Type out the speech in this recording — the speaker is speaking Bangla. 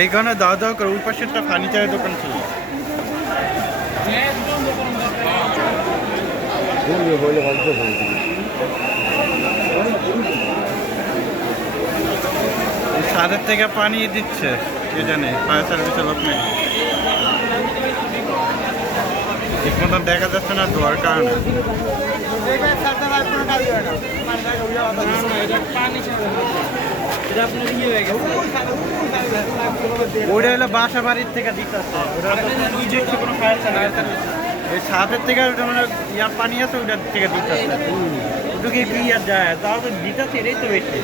এইখানে দাওয়া দাওয়া করে, ওই পাশে একটা ফার্নিচারের দোকান ছিল। ছাদের থেকে পানি দিচ্ছে জানে, ফায়ার সার্ভিসের লোক নেই। ঠিক মতন দেখা যাচ্ছে না ধোয়ার কারণে ওইটা হলো বাসা বাড়ির থেকে দিতে আসছে। ওটা তো নিজস্ব কোনো ফায়ার সার্ভিস এই ছাদের থেকে ওটা মানে ইয়ার পানি আছে ওইটার থেকে দিতে আসছে। ওটুকু কি আর যায়? তাও তো দিতে আসছে এটাই তো বেশি।